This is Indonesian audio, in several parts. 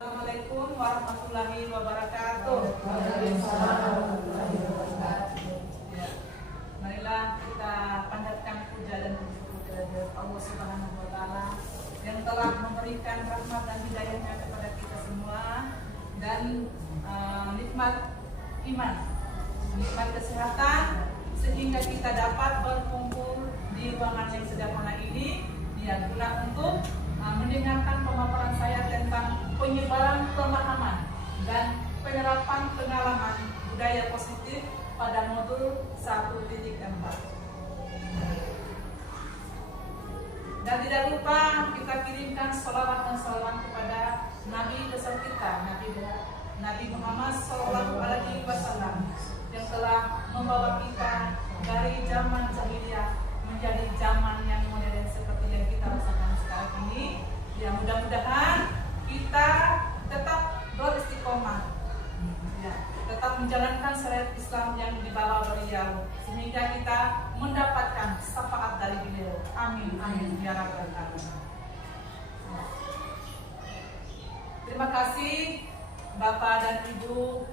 Assalamualaikum warahmatullahi wabarakatuh. Ya, marilah kita panjatkan puja dan syukur kepada Allah Subhanahu wa Ta'ala yang telah memberikan rahmat dan hidayahnya kepada kita semua dan nikmat iman, nikmat kesehatan sehingga kita dapat berkumpul di ruangan yang sederhana ini yang guna untuk mendengarkan pemaparan saya tentang penyebaran pemahaman dan penerapan pengalaman budaya positif pada modul 1.4. Dan tidak lupa kita kirimkan sholawat dan salam kepada Nabi besar kita, Nabi Muhammad SAW yang telah membawa kita dari zaman jahiliyah menjadi zaman yang modern seperti yang kita rasakan sekarang ini. Ya, mudah-mudahan kita tetap beristiqomah, ya, tetap menjalankan syariat Islam yang dibawa beliau sehingga kita mendapatkan syafaat dari beliau. Amin, amin ya rabbal alamin. Terima kasih Bapak dan Ibu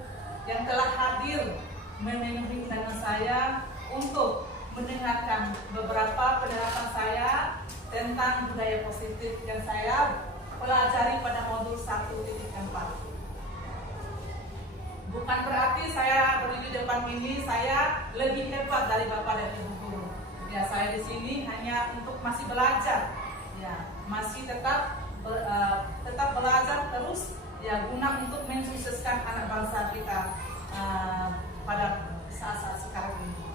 yang telah hadir memenuhi undangan saya untuk mendengarkan beberapa penerapan saya tentang budaya positif yang saya pelajari pada modul 1.4. Bukan berarti saya berdiri di depan ini saya lebih hebat dari Bapak dan Ibu guru. Ya, saya di sini hanya untuk masih belajar. Ya, masih tetap belajar terus ya guna untuk mensukseskan anak bangsa kita pada saat-saat sekarang ini.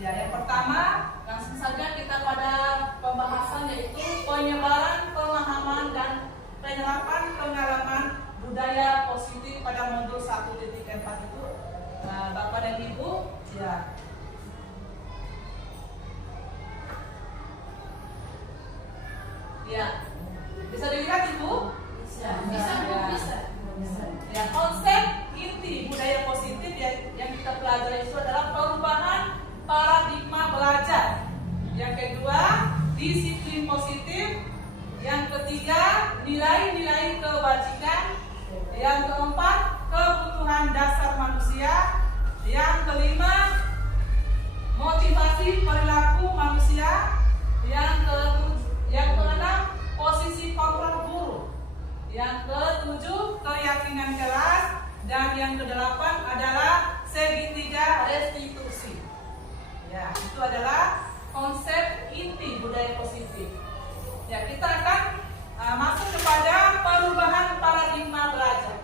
Ya, yang pertama langsung saja kita pada pembahasan yaitu penyebaran pemahaman dan penerapan pengalaman budaya positif pada modul 1.4 itu. Bapak dan Ibu, ya. Ya. Bisa dilihat Ibu? Bisa. Ya, konsep inti budaya positif yang kita pelajari itu adalah perubahan paradigma belajar. Yang kedua, disiplin positif. Yang ketiga, nilai-nilai kebajikan. Yang keempat, kebutuhan dasar manusia. Yang kelima, motivasi perilaku manusia. Yang keenam, posisi kontrol guru. Yang ketujuh, keyakinan kelas. Dan yang kedelapan adalah segitiga restitusi. Ya, itu adalah konsep inti budaya positif. Ya, kita akan masuk kepada perubahan paradigma belajar.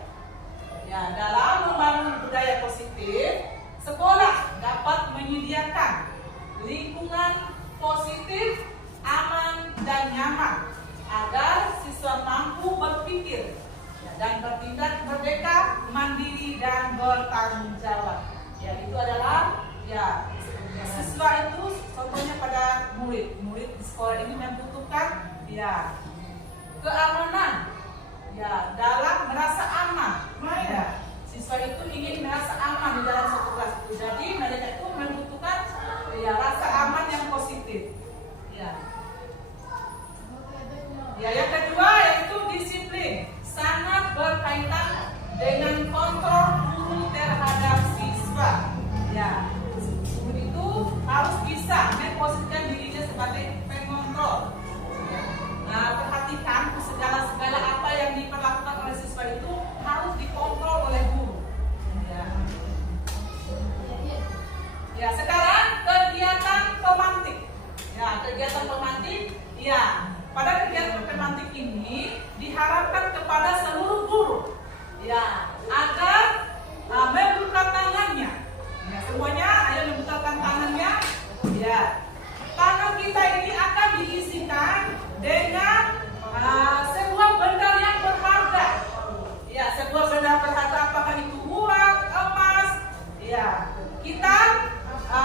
Ya, dalam membangun budaya positif, sekolah dapat menyediakan lingkungan positif, aman dan nyaman agar siswa mampu berpikir dan bertindak merdeka, mandiri dan bertanggung jawab. Ya, itu adalah siswa itu contohnya pada murid di sekolah ini membutuhkan keamanan, dalam merasa aman. Siswa itu ingin merasa aman di dalam satu kelas itu. Jadi mereka itu membutuhkan rasa aman yang positif. Yang kedua yaitu disiplin, sangat berkaitan dengan kontrol guru terhadap siswa. Guru itu harus bisa memposisikan dirinya sebagai pengontrol. Perhatikan segala apa yang diperlakukan oleh siswa itu harus dikontrol oleh guru. Sekarang kegiatan pemantik. Kegiatan pemantik. Pada kegiatan pemantik ini diharapkan kepada seluruh guru, agar membuka tangannya. Semuanya ayo membukakan tangannya. Tangan kita ini akan diisikan dengan sebuah benda yang berharga. Sebuah benda berharga, apakah itu uang, emas. Kita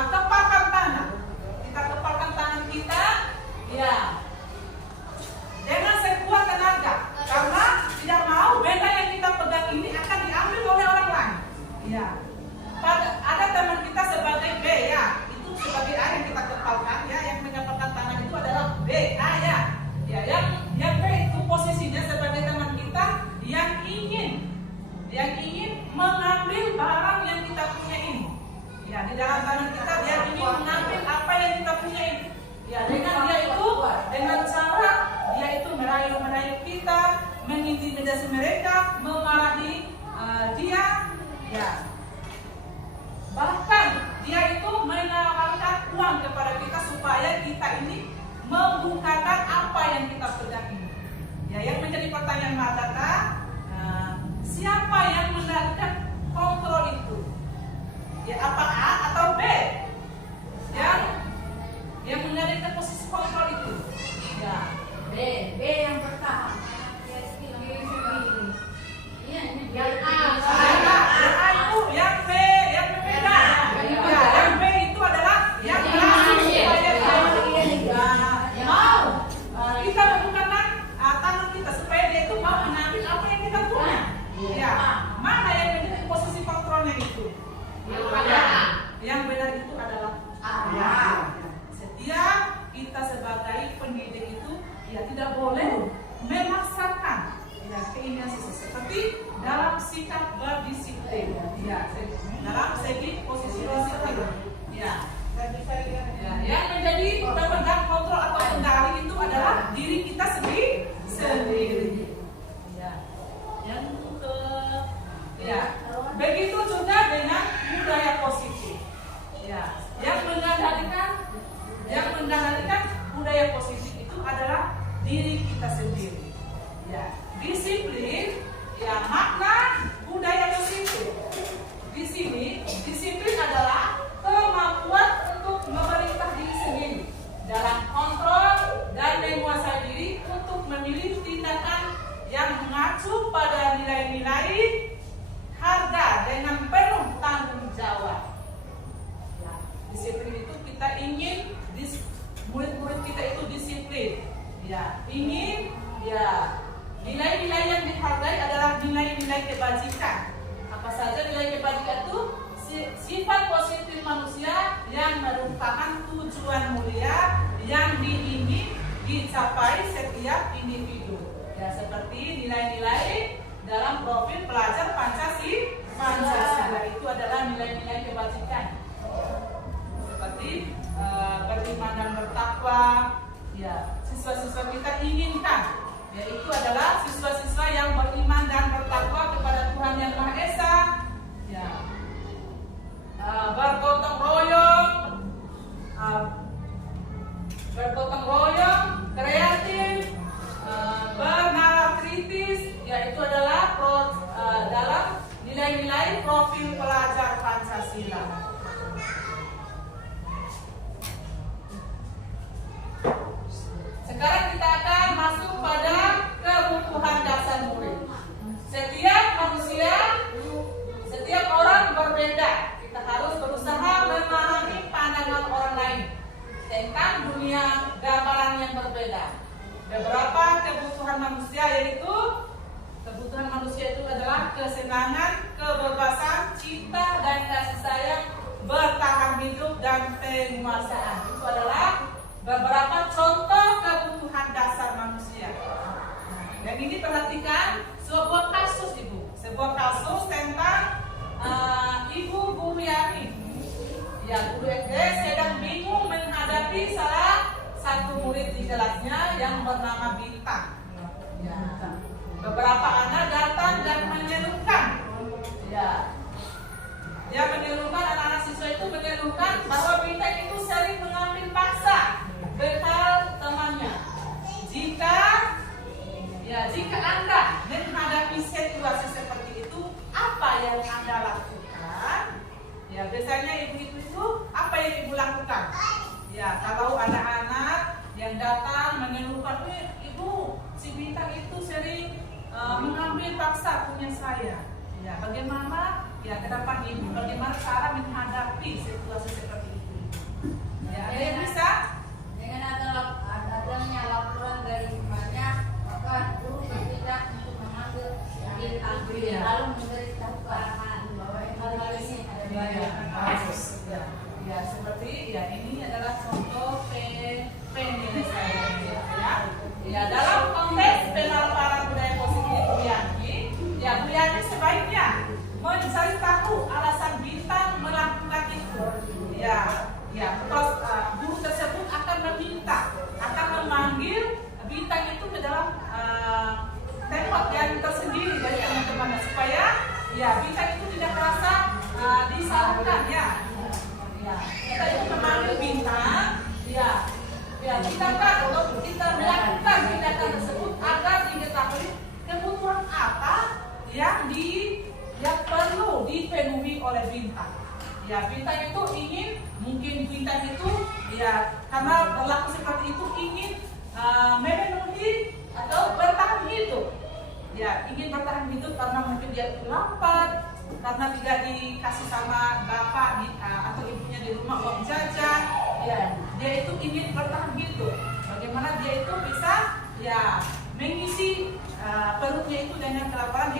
kepalkan tangan. Kita dengan sekuat tenaga, karena tidak mau benda yang kita pegang ini akan diambil oleh orang lain. Ada teman kita sebagai B, itu sebagai A yang kita kepalkan. dalam tangan kita, dia ingin mengambil apa yang kita punya ini. Ya, dengan dia itu, dengan cara dia itu merayu kita, mengintimidasi mereka, memarahi dia, ya. Bahkan dia itu menawarkan uang kepada kita supaya kita ini membukakan apa yang kita pegang ini. Ya, yang menjadi pertanyaan Madata, siapa yang mengendalikan kontrol itu? Ya, apa A atau B? Yang mengendalikan posisi kontrol itu? Ya, B yang pertama. Yang A. Yang B, yang berbeda. Ya, yang B itu adalah yang berhasil supaya mau kita membukakan tangan kita supaya dia itu mau mengambil apa yang kita punya. Ya, mana yang menjadi posisi kontrolnya itu? Yang benar itu adalah A. Ya. Setiap kita sebagai pendidik itu ya tidak boleh memaksakan ya keinginan siswa, seperti dalam sikap berdisiplin. Ya, dalam segi posisi disiplin. Ya. Yang menjadi pemegang kontrol atau kendali itu adalah diri kita sendiri. Ya. Yang begitu juga dengan budaya positif. Ya. Yang mengendalikan budaya positif itu adalah diri kita sendiri. Ya. Disiplin, ya, makna budaya positif. Di sini, disiplin adalah kemampuan untuk memerintah diri sendiri dalam kontrol dan menguasai diri untuk memilih tindakan yang mengacu pada nilai-nilai harga dengan penuh tanggung jawab. Ya, disiplin itu kita ingin murid-murid kita itu disiplin. Ya, ingin ya nilai-nilai yang dihargai adalah nilai-nilai kebajikan. Apa saja nilai kebajikan itu? Sifat positif manusia yang merupakan tujuan mulia yang diingin dicapai setiap individu. Ya, seperti nilai-nilai dalam profil pelajar Pancasila itu adalah nilai-nilai kebajikan. Seperti beriman dan bertakwa. Ya, siswa-siswa kita inginkan, yaitu adalah siswa-siswa yang beriman dan bertakwa kepada Tuhan Yang Maha Esa. Ya. Bergotong royong, kreatif, bernalar kritis, yaitu adalah dalam nilai-nilai profil pelajar Pancasila. Sekarang kita akan masuk pada kebutuhan dasar murid. Setiap manusia, setiap orang berbeda. Kita harus berusaha memahami pandangan orang lain tentang dunia gambaran yang berbeda. Beberapa kebutuhan manusia yaitu kebutuhan manusia itu adalah kesenangan, kebebasan, cinta dan kasih sayang, bertahan hidup dan penguasaan. Itu adalah beberapa contoh kebutuhan dasar manusia. Dan ini perhatikan sebuah kasus Ibu, sebuah kasus tentang Ibu Guru Yani. Ya, guru SD sedang bingung menghadapi salah satu murid di kelasnya yang bernama Bintang. Ya. Beberapa anak datang dan menyerukan. Ya. Dia menyerukan, anak-anak siswa itu menyerukan bahwa Bintang itu sering mengambil paksa bekal temannya. Jika Anda menghadapi situasi seperti itu, apa yang Anda lakukan? Ya, biasanya ibu-ibu itu apa yang ibu lakukan? Ya, kalau anak-anak yang datang mengeluhkan, ibu, si Bintang itu sering mengambil paksa punya saya. Ya, bagaimana? Ya, ke depan ibu, bagaimana cara menghadapi situasi seperti itu? Ya, ada yang bisa? Dengan adanya laporan dari rumahnya, maka guru bertindak untuk mengambil Bintang lalu memberitahu kearahan bahwa hal ini ada banyak. Ya, seperti ya ini adalah contoh penyelesaian ya. Ya, dalam konteks penalaran budaya positif Bu Yani sebaiknya mencari tahu alasan Bintang melakukan itu. kita melakukan tindakan tersebut agar diketahui kebutuhan apa yang perlu dipenuhi oleh bintang. Ya, bintang itu ingin, mungkin bintang itu ya karena berlaku seperti itu ingin memenuhi atau bertahan hidup. Ya, ingin bertahan hidup karena mungkin dia lapar, karena tidak dikasih sama bapak atau ibunya di rumah uang jajan. Ya, dia itu ingin bertahan hidup. Bagaimana dia itu bisa ya mengisi perutnya itu dengan kelaparan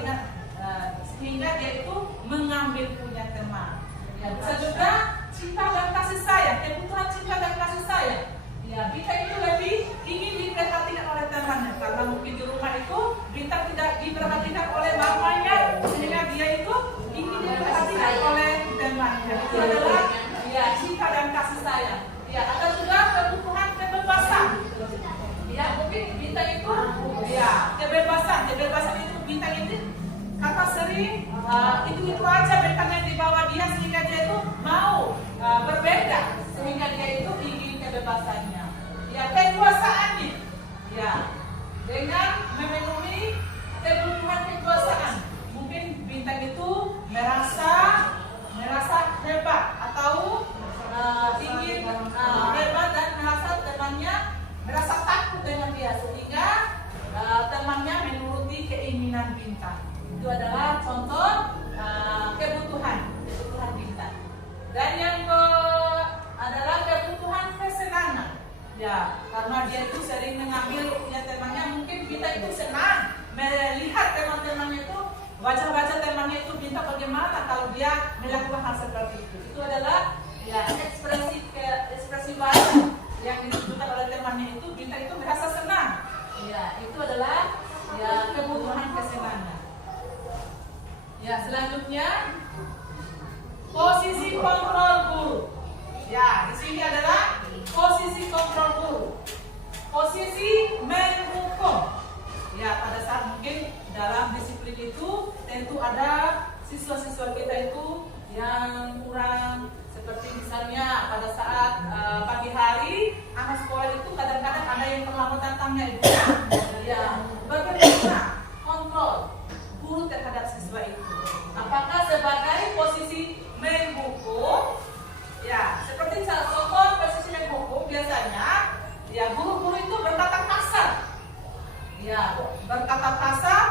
sehingga dia itu mengambil punya teman. Ya, bisa juga cinta dan kasih sayang, kebutuhan cinta dan kasih sayang. Ya, bintang itu lebih ingin diperhatikan oleh temannya karena mungkin di rumah itu bintang tidak diperhatikan oleh mamanya sehingga dia itu ingin diperhatikan oleh temannya. Itu adalah ya cinta dan kasih sayang. Ya, ada juga kebutuhan kebebasan. Ya, mungkin bintang itu ya kebebasan itu bintang itu karena sering itu aja bintangnya di bawah dia sehingga dia itu mau berbeda sehingga dia itu ingin kebebasannya. Ya, kekuasaannya. Ya, dengan memenuhi kebutuhan kekuasaan. Mungkin bintang itu merasa hebat atau ingin hebat dan merasa temannya merasa takut dengan dia sehingga temannya menuruti keinginan bintang. Itu adalah contoh kebutuhan bintang. Dan yang adalah kebutuhan kesenangan. Ya, karena dia itu sering mengambil ya temannya, mungkin bintang itu senang melihat teman-temannya itu, wajah-wajah temannya itu bintang bagaimana kalau dia melakukan hal seperti itu. Itu adalah ya ekspresi wajah yang ditunjukkan oleh temannya itu bintang itu merasa senang. Ya, itu adalah ya kebutuhan kesenangan. Ya, selanjutnya posisi kontrol guru. Ya, di sini adalah posisi kontrol guru. Posisi menghukum. Ya, pada saat mungkin dalam disiplin itu tentu ada siswa-siswa kita itu yang kurang, seperti misalnya pada saat pagi hari anak sekolah itu kadang-kadang ada yang terlambat datangnya itu. Ya, bagaimana kontrol guru terhadap siswa itu? Apakah sebagai posisi menghukum? Ya, seperti contoh posisi menghukum biasanya ya guru-guru itu berkata kasar. Ya, berkata kasar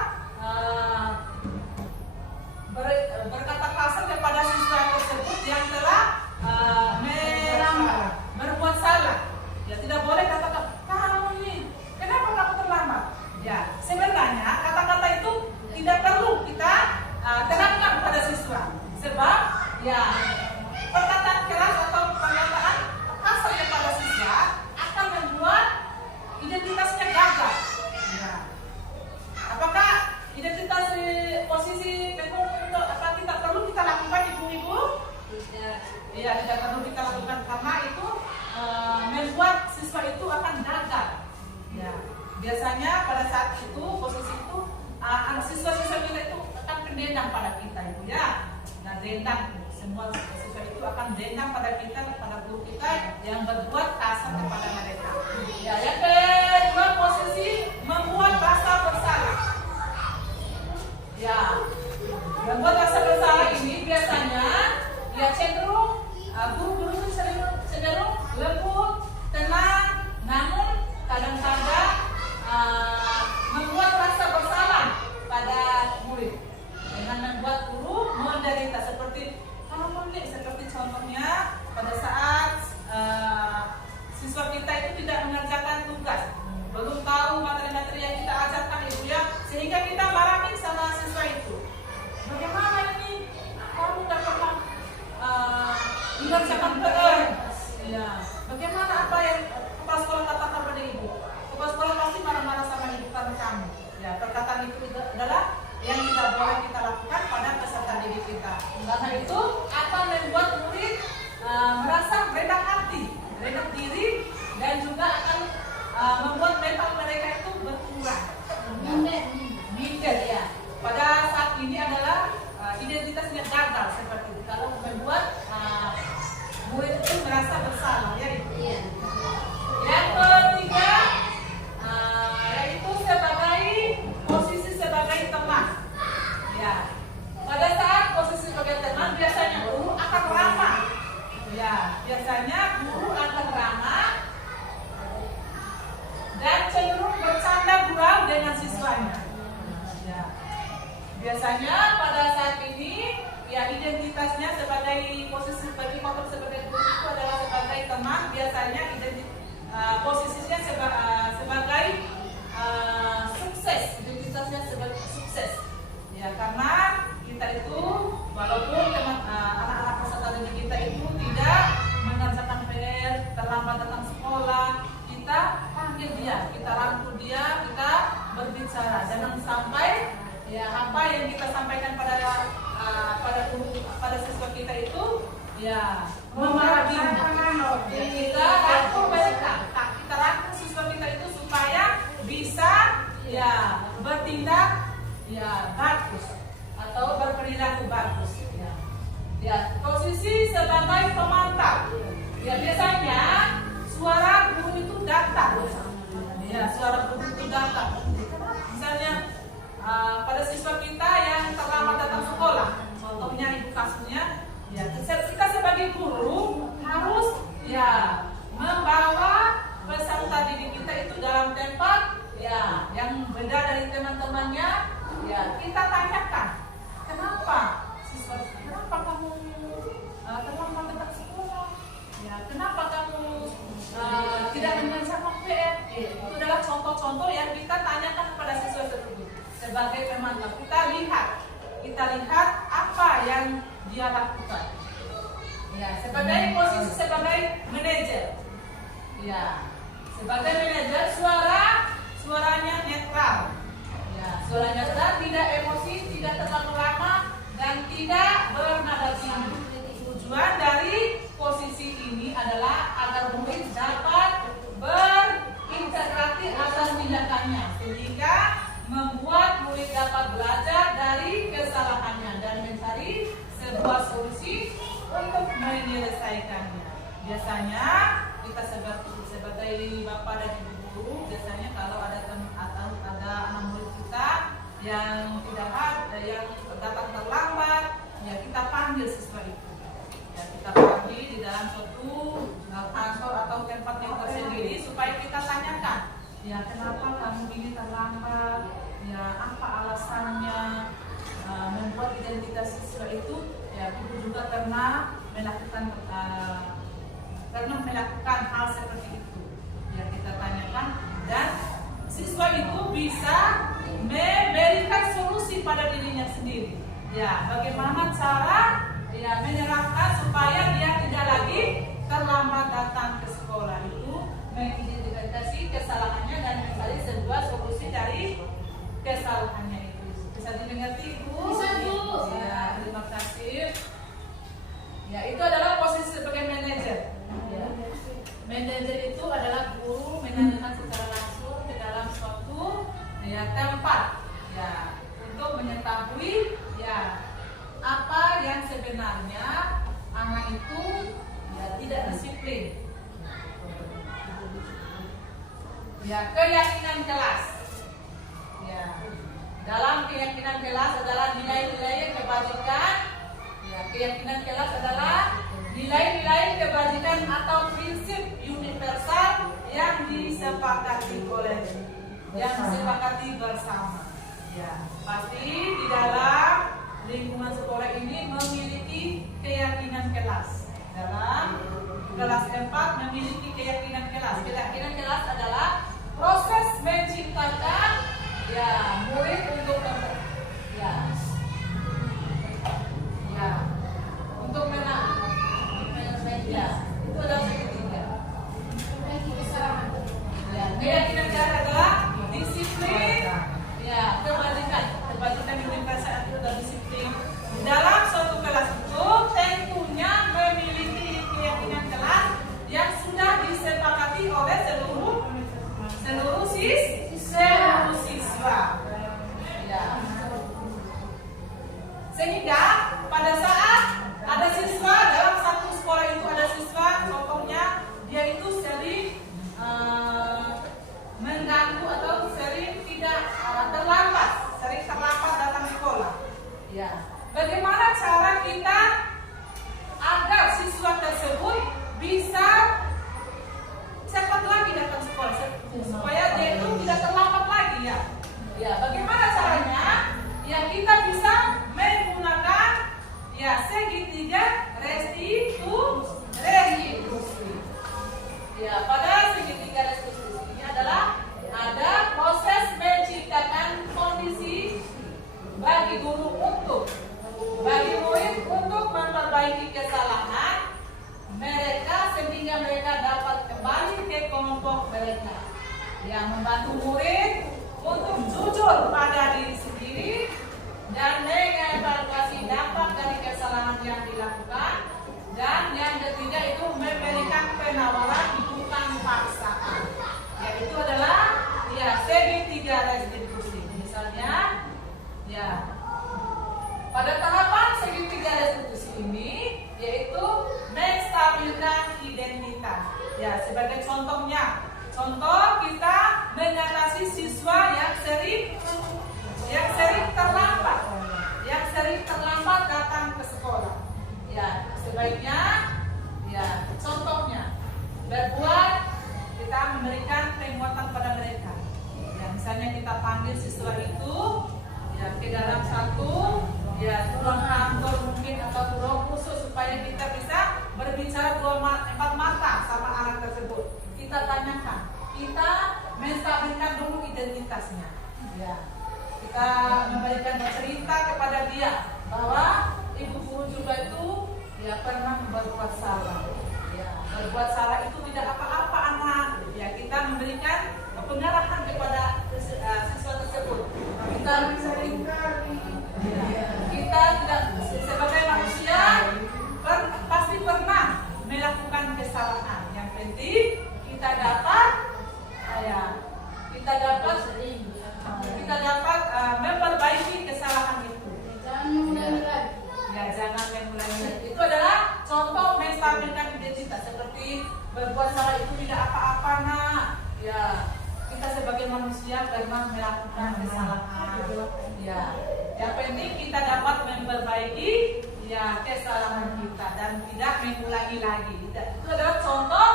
berkata kasar kepada siswa tersebut yang telah berbuat salah. Ya, tidak boleh katakan kamu ini kenapa kamu terlambat. Ya, sebenarnya kata-kata itu tidak perlu kita terangkan pada siswa, sebab ya perkataan keras atau perkataan kasar kepada siswa akan membuat identitasnya gagal. Ya. Apakah identitas posisi menghukum itu apa tidak perlu kita lakukan, ibu-ibu? Tidak. Iya, tidak perlu kita lakukan karena itu membuat siswa itu akan gagal. Ya. Biasanya pada saat itu posisi itu siswa-siswa kita itu akan dendam pada kita itu ya. Nah, dendam semua siswa itu akan dendam pada kita, pada guru kita yang berbuat kasar kepada mereka. Ya, yang kedua posisi membuat rasa bersalah. Ya, membuat rasa bersalah ini biasanya ya cenderung guru-guru itu cenderung lembut, tenang, namun kadang-kadang membuat rasa bersalah pada murid dengan membuat guru menderita seperti contohnya pada saat siswa kita itu tidak mengerjakan tugas, belum tahu materi-materi yang kita ajarkan ibu ya, sehingga kita marahin sama siswa itu. Bagaimana ini kamu tidak pernah mengerjakan PR? Ya, bagaimana apa yang kepala sekolah katakan pada ibu? Kepala sekolah pasti marah-marah sama ibu karena kamu. Ya, perkataan itu adalah yang tidak boleh kita lakukan pada peserta didik kita. Karena itu akan membuat murid merasa rendah hati, rendah diri, dan juga akan membuat mental mereka itu berkurang. Minder ya. Pada saat ini adalah identitasnya gagal seperti itu. Kalau membuat murid itu merasa bersalah ya. Yang biasanya guru akan ramah dan cenderung bercanda gurau dengan siswanya. Ya. Biasanya pada saat ini ya identitasnya sebagai posisi sebagai guru itu adalah sebagai teman. Biasanya posisinya sebagai sukses, identitasnya sebagai sukses. Ya, karena kita itu walaupun anak-anak peserta didik kita itu tidak mengerjakan PR, terlambat datang sekolah, kita panggil dia, kita rangkul dia, kita berbicara. Jangan sampai ya apa yang kita sampaikan pada siswa kita itu ya memarahi. Kita rangkul mereka, kita rangkul siswa kita itu supaya bisa ya bertindak ya bagus atau berperilaku bagus. Ya, posisi sebagai pemantau. Ya, biasanya suara guru itu datang. Ya, suara guru itu datang. Misalnya pada siswa kita yang terlambat datang sekolah, contohnya ibu kasusnya, ya kita sebagai guru harus ya membawa peserta didik kita itu dalam tempat ya yang beda dari teman-temannya. Ya, kita tanyakan, kenapa kamu terlambat datang sekolah? Ya, kenapa kamu tidak mengerjakan PR? Itu adalah contoh-contoh yang kita tanyakan kepada siswa tersebut. Sebagai pemantau, kita lihat apa yang dia lakukan. Ya, sebagai posisi sebagai manajer. Ya, sebagai manajer suaranya netral. Ya, suaranya netral, tidak emosi, tidak terlalu lama, dan tidak bernada tinggi. Tujuan dari posisi ini adalah agar murid dapat berintegrasi atas tindakannya, sehingga membuat murid dapat belajar dari kesalahannya dan mencari sebuah solusi untuk menyelesaikannya. Biasanya kita sebagai bapak dan ibu guru, biasanya kalau ada anak murid kita yang yang datang terlambat, ya kita panggil siswa itu. Ya, kita panggil di dalam suatu kantor atau tempat yang tersendiri supaya kita tanyakan, ya kenapa kamu ini terlambat, ya apa alasannya, membuat identitas siswa itu. Ya, ibu juga pernah melakukan hal seperti itu. Ya, kita tanyakan dan siswa itu bisa memberikan solusi pada dirinya sendiri. Ya, bagaimana cara ya menerapkan supaya dia tidak lagi terlambat datang ke sekolah, itu mengidentifikasi kesalahannya dan mencari sebuah solusi dari kesalahannya itu. Bisa dimengerti, Bu? Bisa, Bu. Ya, terima kasih. Ya, itu adalah posisi sebagai manajer. Ya. Manajer itu adalah guru menanyakan secara langsung ke dalam suatu ya tempat ya untuk mengetahui ya apa yang sebenarnya anak itu ya tidak disiplin. Ya, keyakinan kelas. Ya, dalam keyakinan kelas adalah nilai-nilai kebajikan. Ya, keyakinan kelas adalah nilai-nilai kebajikan atau prinsip universal yang disepakati bersama. Ya, pasti di dalam lingkungan sekolah ini memiliki keyakinan kelas. Dalam kelas 4 memiliki keyakinan kelas. Keyakinan kelas adalah proses menciptakan ya murid untuk untuk menang. Ya, itu adalah ketiga. Ya, keyakinan kelas adalah disiplin. Ya, kebajikan universal itu adalah disiplin. Dalam suatu kelas itu tentunya memiliki keyakinan kelas yang sudah disepakati oleh seluruh siswa. Ya. kelompok mereka. Yang membantu murid untuk jujur pada diri sendiri dan mengevaluasi dampak dari kesalahan yang dilakukan. Dan yang ketiga itu memberikan penawaran bukan paksaan. Yaitu adalah segitiga restitusi. Misalnya, pada tahapan segitiga restitusi ini yaitu menstabilkan identitas. Sebagai contohnya, kita mengatasi siswa yang sering terlambat datang ke sekolah. Sebaiknya, contohnya kita memberikan penguatan pada mereka. Misalnya kita panggil siswa itu ke dalam satu ruang kantor mungkin atau ruang khusus supaya kita bisa berbicara 4 mata sama anak tersebut. Kita tanyakan, kita menstabilkan dulu identitasnya. Kita memberikan cerita kepada dia bahwa ibu guru juga itu pernah berbuat salah. Berbuat salah itu tidak apa-apa anak. Kita memberikan pengarahan kepada siswa tersebut. Kita tidak sebagai manusia pasti pernah melakukan kesalahan. Yang penting kita dapat memperbaiki kesalahan itu. Jangan mengulangi. Itu adalah contoh menstabilkan identitas. Seperti berbuat salah itu tidak apa-apa nak. Kita sebagai manusia pernah melakukan kesalahan. Yang penting kita dapat memperbaiki kesalahan kita dan tidak mengulangi lagi. Itu adalah contoh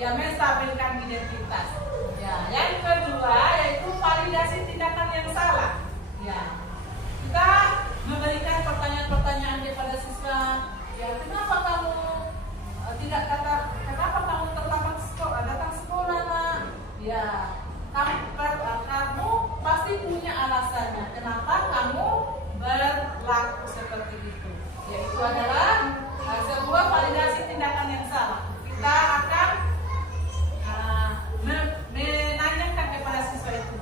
menstabilkan identitas. Yang kedua yaitu validasi tindakan yang salah. Kita memberikan pertanyaan-pertanyaan kepada siswa. Kenapa kamu terlambat datang sekolah nak? Kamu pasti punya alasannya. Kenapa kamu berlaku seperti itu? Yaitu adalah sebuah validasi tindakan yang salah. Kita akan menanyakan kepada siswa itu,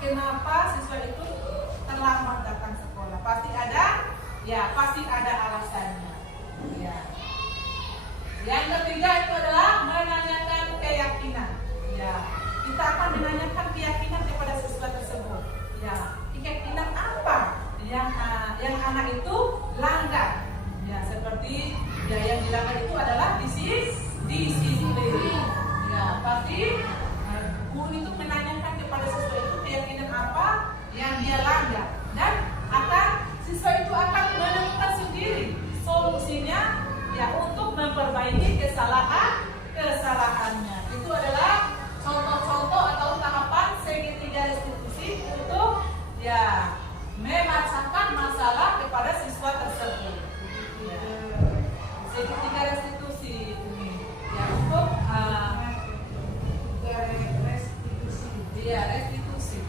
kenapa siswa itu terlambat datang sekolah? Pasti ada alasannya. Yang ketiga itu adalah menanyakan keyakinan. Kita akan menanyakan keyakinan kepada siswa tersebut. Keyakinan apa yang anak itu langgar? Seperti yang dilanggar itu adalah disiplin. Pasti guru itu menanyakan kepada siswa itu keyakinan apa yang dia langgar, dan siswa itu akan menemukan sendiri solusinya untuk memperbaiki kesalahannya. Itu adalah contoh-contoh atau tahapan segitiga restitusi untuk memecahkan masalah kepada siswa tersebut. Segitiga restitusi ini untuk restitusi.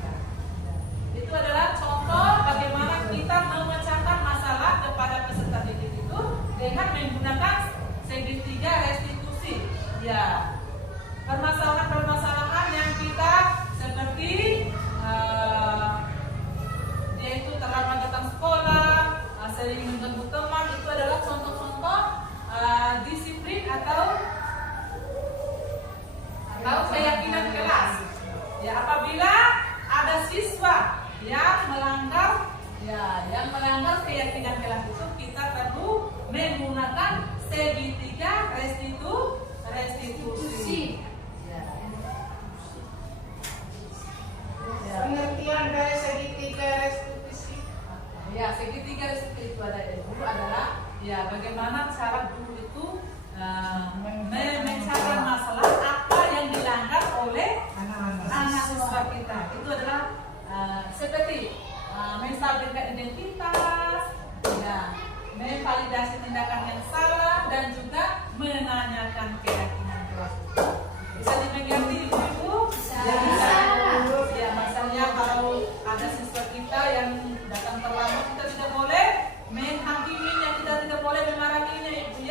Itu adalah contoh bagaimana kita memecahkan masalah kepada peserta didik itu dengan menggunakan segitiga restitusi. Permasalahan-permasalahan yang kita seperti dia itu terlambat datang sekolah, sering mengganggu teman, itu adalah contoh-contoh disiplin atau keyakinan kelas. Apabila ada siswa yang melanggar keyakinan kelas itu, kita perlu menggunakan segitiga restitusi. Pengertian dari segitiga restitusi. Segitiga restitusi itu adalah bagaimana cara guru itu memecahkan masalah apa yang dilanggar oleh anak siswa kita. Itu adalah seperti menstabilkan identitas, memvalidasi tindakan yang salah, dan juga menanyakan keyakinan kelas. Bisa dimengerti ibu-ibu? Misalnya kalau ada siswa kita yang datang terlambat, kita tidak boleh menghakiminya, kita tidak boleh memarahinya, ibu.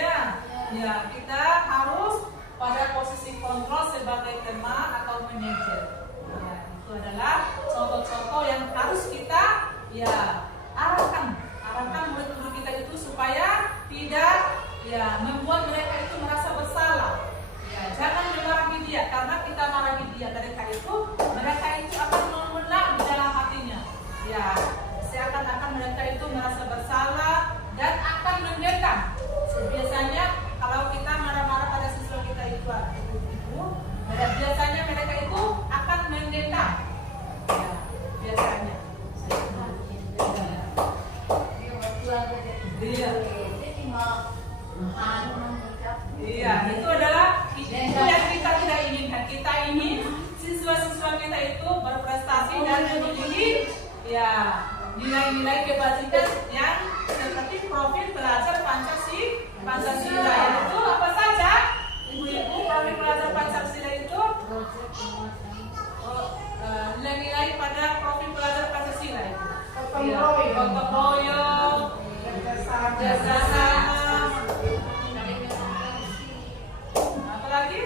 Kita harus pada posisi kontrol sebagai tema atau manajer. Ya, itu adalah contoh-contoh yang harus kita ya arahkan murid-murid kita itu supaya tidak ya membuat mereka itu merasa bersalah. Ya, jangan memarahi dia, karena kita marahi dia mereka itu akan mengulang di dalam hatinya. Ya, seakan-akan mereka itu merasa bersalah dan akan mendendam. Biasanya kalau kita marah-marah pada siswa kita itu, biasanya mereka itu akan mendendam. Ya, biasanya. Iya, itu adalah itu yang kita tidak inginkan. Kita ingin siswa-siswa kita itu berprestasi dan memiliki ya nilai-nilai kebajikan yang seperti profil pelajar Pancasila. Itu apa saja? Ibu-ibu, profil pelajar Pancasila itu nilai-nilai pada profil pelajar Pancasila itu. Gotong royong, kerjasama, apalagi